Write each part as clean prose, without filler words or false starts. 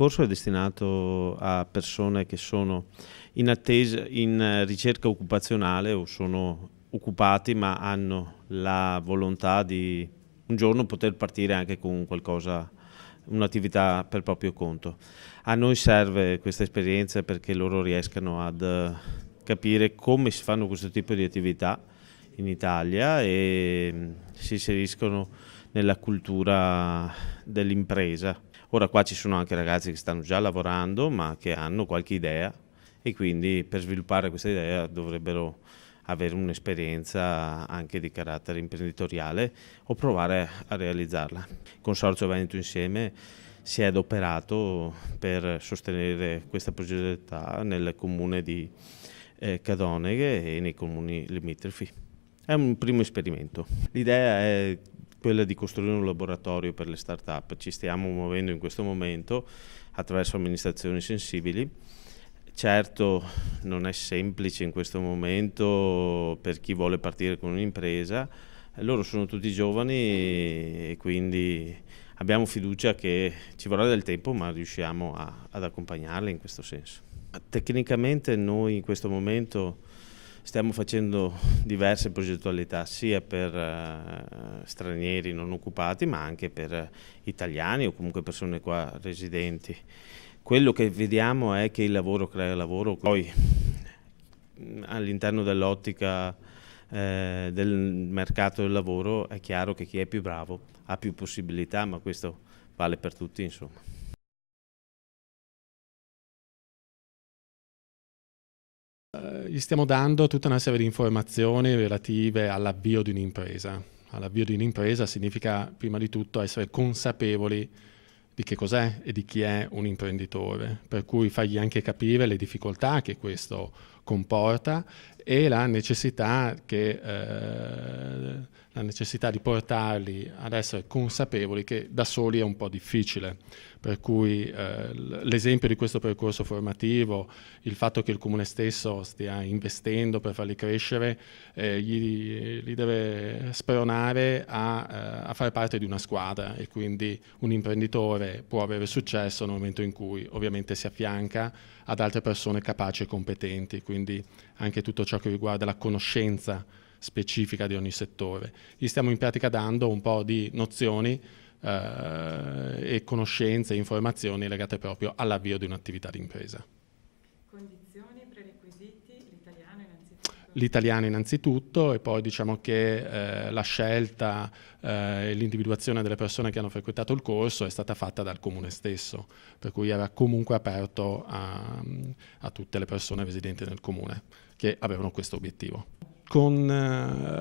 percorso è destinato a persone che sono in attesa, in ricerca occupazionale o sono occupati ma hanno la volontà di un giorno poter partire anche con qualcosa, un'attività per proprio conto. A noi serve questa esperienza perché loro riescano ad capire come si fanno questo tipo di attività in Italia e si inseriscono nella cultura dell'impresa. Ora qua ci sono anche ragazzi che stanno già lavorando ma che hanno qualche idea e quindi per sviluppare questa idea dovrebbero avere un'esperienza anche di carattere imprenditoriale o provare a realizzarla. Il Consorzio Veneto Insieme si è adoperato per sostenere questa progettualità nel comune di Cadoneghe e nei comuni limitrofi. È un primo esperimento. L'idea è quella di costruire un laboratorio per le start-up. Ci stiamo muovendo in questo momento attraverso amministrazioni sensibili. Certo non è semplice in questo momento per chi vuole partire con un'impresa, loro sono tutti giovani e quindi abbiamo fiducia che ci vorrà del tempo ma riusciamo ad accompagnarli in questo senso. Tecnicamente noi in questo momento stiamo facendo diverse progettualità sia per stranieri non occupati ma anche per italiani o comunque persone qua residenti. Quello che vediamo è che il lavoro crea lavoro, poi all'interno dell'ottica del mercato del lavoro è chiaro che chi è più bravo ha più possibilità, ma questo vale per tutti, insomma. Gli stiamo dando tutta una serie di informazioni relative all'avvio di un'impresa. All'avvio di un'impresa significa prima di tutto essere consapevoli di che cos'è e di chi è un imprenditore, per cui fargli anche capire le difficoltà che questo comporta e la necessità di portarli ad essere consapevoli che da soli è un po' difficile. Per cui l'esempio di questo percorso formativo, il fatto che il Comune stesso stia investendo per farli crescere, li deve spronare a fare parte di una squadra e quindi un imprenditore può avere successo nel momento in cui ovviamente si affianca ad altre persone capaci e competenti, quindi anche tutto ciò che riguarda la conoscenza specifica di ogni settore. Gli stiamo in pratica dando un po' di nozioni e conoscenze e informazioni legate proprio all'avvio di un'attività di impresa. Condizioni, prerequisiti, l'italiano innanzitutto? L'italiano innanzitutto e poi diciamo che la scelta e l'individuazione delle persone che hanno frequentato il corso è stata fatta dal comune stesso, per cui era comunque aperto a tutte le persone residenti nel comune che avevano questo obiettivo. Con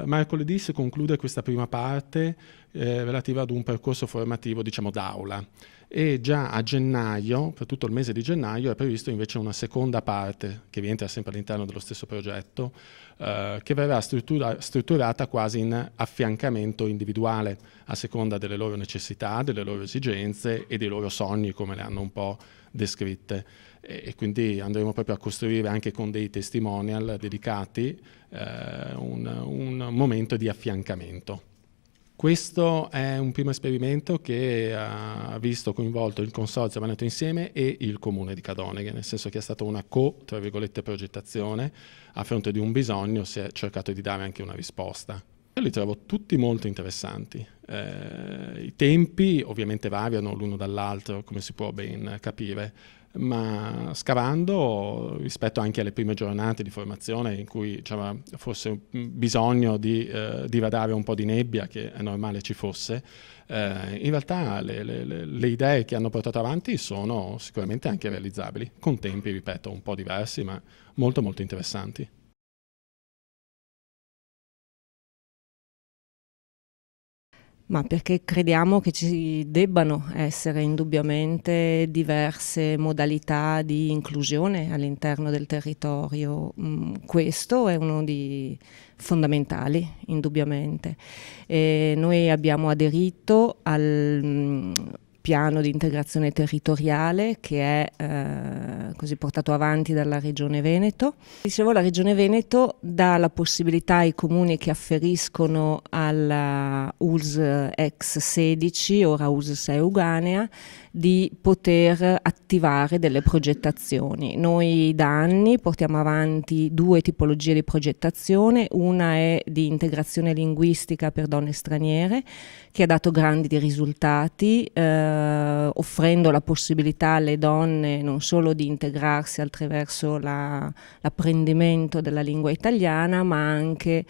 mercoledì si conclude questa prima parte relativa ad un percorso formativo, diciamo, d'aula. E già a gennaio, per tutto il mese di gennaio, è previsto invece una seconda parte che rientra sempre all'interno dello stesso progetto, che verrà strutturata quasi in affiancamento individuale a seconda delle loro necessità, delle loro esigenze e dei loro sogni, come le hanno un po' descritte. E quindi andremo proprio a costruire anche con dei testimonial dedicati un momento di affiancamento. Questo è un primo esperimento che ha visto coinvolto il Consorzio Veneto Insieme e il Comune di Cadoneghe, nel senso che è stata una tra virgolette, progettazione. A fronte di un bisogno si è cercato di dare anche una risposta. Io li trovo tutti molto interessanti. I tempi ovviamente variano l'uno dall'altro, come si può ben capire, ma scavando rispetto anche alle prime giornate di formazione in cui c'era forse bisogno di diradare un po' di nebbia, che è normale ci fosse, in realtà le idee che hanno portato avanti sono sicuramente anche realizzabili, con tempi, ripeto, un po' diversi, ma molto molto interessanti. Ma perché crediamo che ci debbano essere indubbiamente diverse modalità di inclusione all'interno del territorio. Questo è uno di fondamentali, indubbiamente. Noi abbiamo aderito piano di integrazione territoriale che è così portato avanti dalla Regione Veneto. Dicevo, la Regione Veneto dà la possibilità ai comuni che afferiscono alla ULSS ex 16, ora ULSS Euganea, di poter attivare delle progettazioni. Noi da anni portiamo avanti 2 tipologie di progettazione, una è di integrazione linguistica per donne straniere, che ha dato grandi risultati, offrendo la possibilità alle donne non solo di integrarsi attraverso l'apprendimento della lingua italiana, ma anche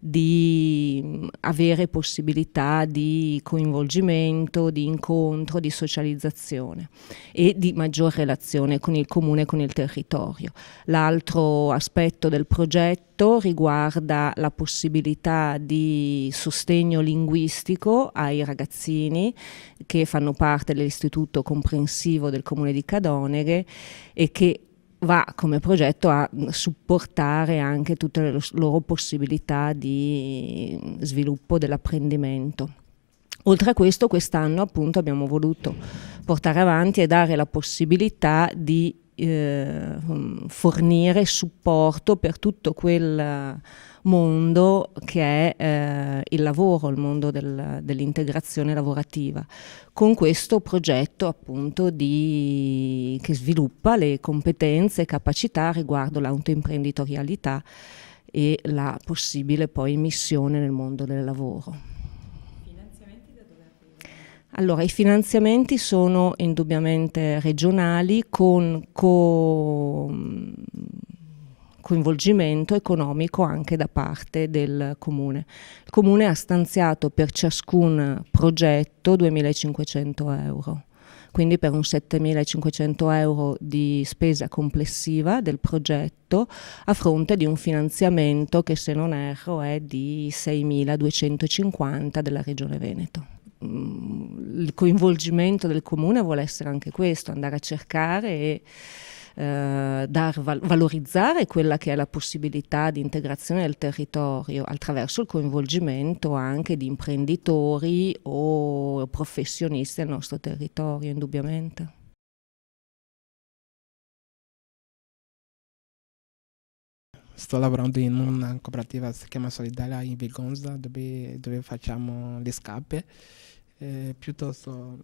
di avere possibilità di coinvolgimento, di incontro, di socializzazione e di maggior relazione con il comune e con il territorio. L'altro aspetto del progetto riguarda la possibilità di sostegno linguistico ai ragazzini che fanno parte dell'istituto comprensivo del comune di Cadoneghe e che va come progetto a supportare anche tutte le loro possibilità di sviluppo dell'apprendimento. Oltre a questo, quest'anno appunto abbiamo voluto portare avanti e dare la possibilità di fornire supporto per tutto quel mondo che è il lavoro, il mondo dell'integrazione lavorativa, con questo progetto appunto che sviluppa le competenze e capacità riguardo l'autoimprenditorialità e la possibile poi immissione nel mondo del lavoro. Allora, i finanziamenti sono indubbiamente regionali con coinvolgimento economico anche da parte del Comune. Il Comune ha stanziato per ciascun progetto 2.500 euro, quindi per un 7.500 euro di spesa complessiva del progetto a fronte di un finanziamento che, se non erro, è di 6.250 della Regione Veneto. Il coinvolgimento del Comune vuole essere anche questo, andare a cercare e valorizzare quella che è la possibilità di integrazione del territorio attraverso il coinvolgimento anche di imprenditori o professionisti del nostro territorio, indubbiamente. Sto lavorando in una cooperativa che si chiama Solidaria in Vigonza, dove facciamo le scarpe. Piuttosto,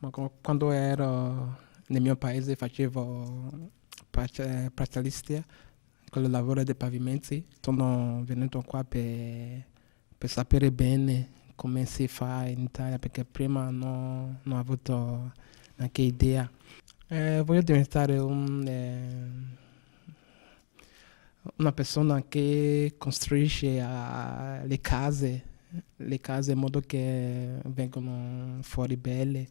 ma quando ero nel mio paese facevo braccialistica con il lavoro dei pavimenti. Sono venuto qua per sapere bene come si fa in Italia, perché prima non ho avuto neanche idea. Voglio diventare una persona che costruisce le case in modo che vengano fuori belle.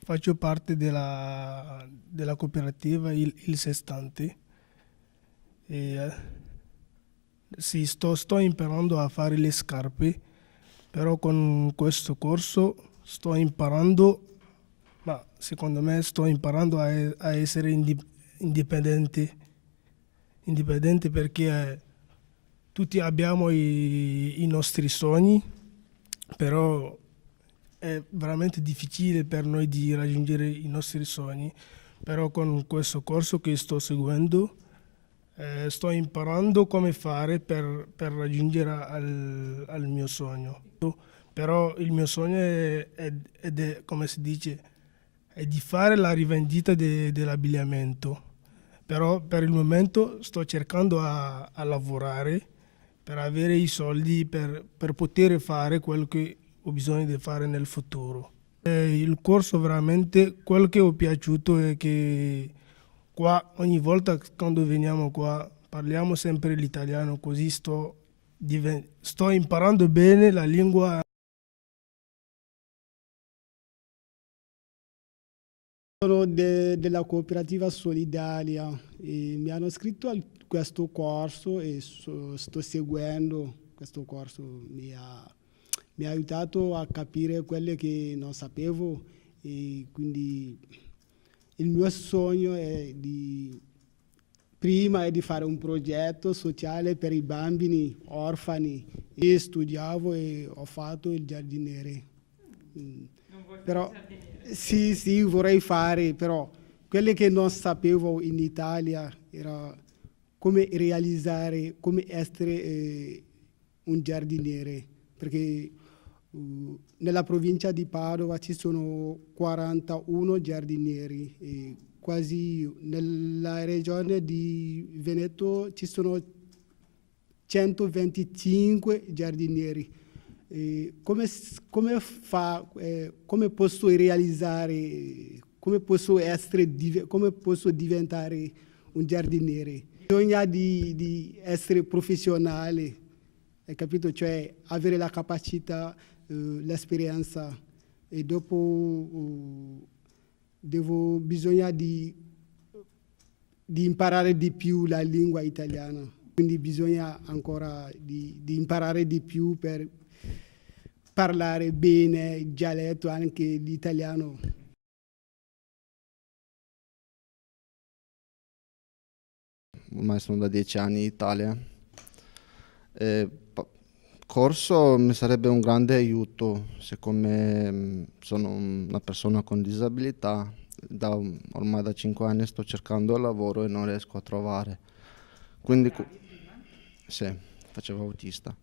Faccio parte della cooperativa Il Sestante. Sì, sto imparando a fare le scarpe, però con questo corso sto imparando, ma secondo me sto imparando a essere indipendente perché tutti abbiamo i nostri sogni, però è veramente difficile per noi di raggiungere i nostri sogni. Però con questo corso che sto seguendo sto imparando come fare per raggiungere al mio sogno. Però il mio sogno è come si dice, è di fare la rivendita dell'abbigliamento. Però per il momento sto cercando a lavorare per avere i soldi per poter fare quello che ho bisogno di fare nel futuro. Il corso veramente, quello che ho piaciuto è che qua ogni volta quando veniamo qua parliamo sempre l'italiano, così sto imparando bene la lingua. Sono della cooperativa Solidaria e mi hanno iscritto a questo corso e sto seguendo questo corso. Mi ha aiutato a capire quelle che non sapevo e quindi il mio sogno è di prima è di fare un progetto sociale per i bambini orfani e studiavo e ho fatto il giardiniere. Però sì, vorrei fare, però quello che non sapevo in Italia era come realizzare, come essere un giardiniere, perché nella provincia di Padova ci sono 41 giardinieri e quasi nella regione di Veneto ci sono 125 giardinieri. Come posso realizzare, come posso diventare un giardiniere? Bisogna di essere professionale, hai capito? Cioè avere la capacità, l'esperienza e dopo bisogna di imparare di più la lingua italiana. Quindi bisogna ancora di imparare di più per parlare bene il dialetto, anche l'italiano. Ormai sono da 10 anni in Italia. Corso mi sarebbe un grande aiuto, siccome sono una persona con disabilità, ormai da 5 anni sto cercando lavoro e non riesco a trovare. Quindi sì, facevo autista.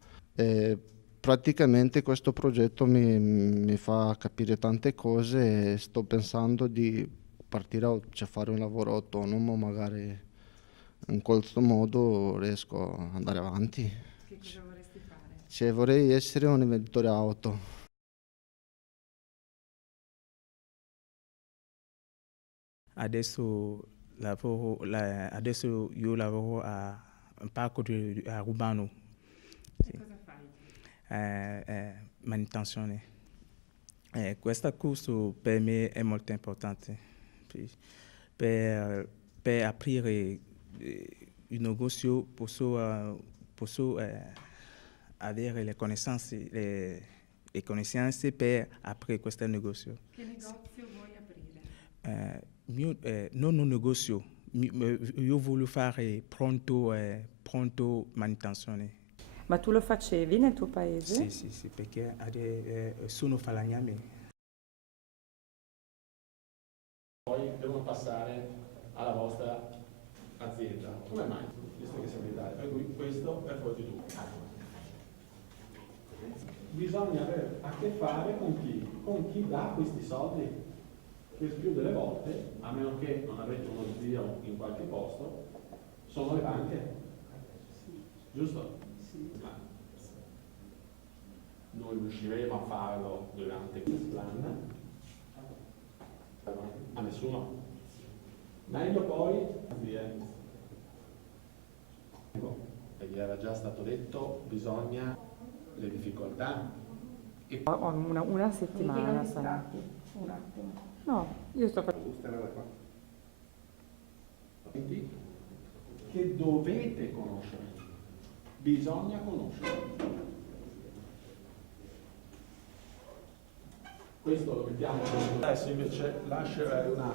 Praticamente questo progetto mi fa capire tante cose e sto pensando di partire a fare un lavoro autonomo, magari in questo modo riesco ad andare avanti. Che cosa vorresti fare? Cioè, vorrei essere un venditore auto. Adesso io lavoro a un parco a Rubano. Sì. Cosa fai? Manutenzione. Questo corso per me è molto importante per aprire il negozio posso avere le conoscenze per aprire questo negozio. Che negozio vuoi aprire? Non un negozio, io voglio fare pronto manutenzione. Ma tu lo facevi nel tuo paese? Sì, perché sono falegname. Poi devono passare alla vostra azienda. Come mai? Visto che siamo in Italia, per cui questo è fortitudo. Bisogna avere a che fare con chi? Con chi dà questi soldi. Che più delle volte, a meno che non avete uno zio in qualche posto, sono le banche. Giusto? Noi riusciremo a farlo durante questo plan? A nessuno. Meglio poi, e vi era già stato detto, bisogna le difficoltà. Una settimana sarà. Un attimo. No, io sto facendo. Che dovete conoscere. Bisogna conoscere. Questo lo mettiamo. Adesso invece lascerei un attimo.